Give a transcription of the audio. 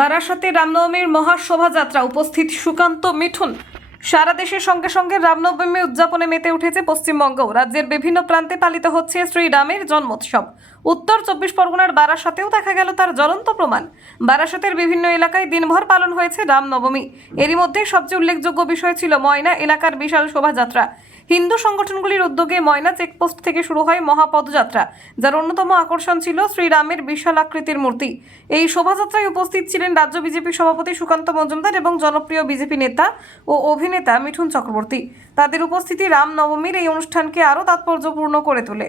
বারাসাতে রামনবমীর মহাশোভাযাত্রা উপস্থিত সুকান্ত মিঠুন। সারা দেশের সঙ্গে সঙ্গে রামনবমী উদযাপনে মেতে উঠেছে পশ্চিমবঙ্গ। রাজ্যের বিভিন্ন প্রান্তে পালিত হচ্ছে শ্রীরামের জন্মোৎসব। উত্তর চব্বিশ পরগনার বারাসাতেও দেখা গেল তার জ্বলন্ত প্রমাণ। বারাসাতের বিভিন্ন এলাকায় দিনভর পালন হয়েছে রামনবমী। এরই মধ্যে সবচেয়ে উল্লেখযোগ্য বিষয় ছিল ময়না এলাকার বিশাল শোভাযাত্রা। হিন্দু সংগঠনগুলির উদ্যোগে ময়না চেকপোস্ট থেকে শুরু হয় মহাপদযাত্রা, যার অন্যতম আকর্ষণ ছিল শ্রীরামের বিশাল আকৃতির মূর্তি। এই শোভাযাত্রায় উপস্থিত ছিলেন রাজ্য বিজেপি সভাপতি সুকান্ত মজুমদার এবং জনপ্রিয় বিজেপি নেতা ও অভিনেতা মিঠুন চক্রবর্তী। তাদের উপস্থিতি রামনবমীর এই অনুষ্ঠানকে আরও তাৎপর্যপূর্ণ করে তোলে।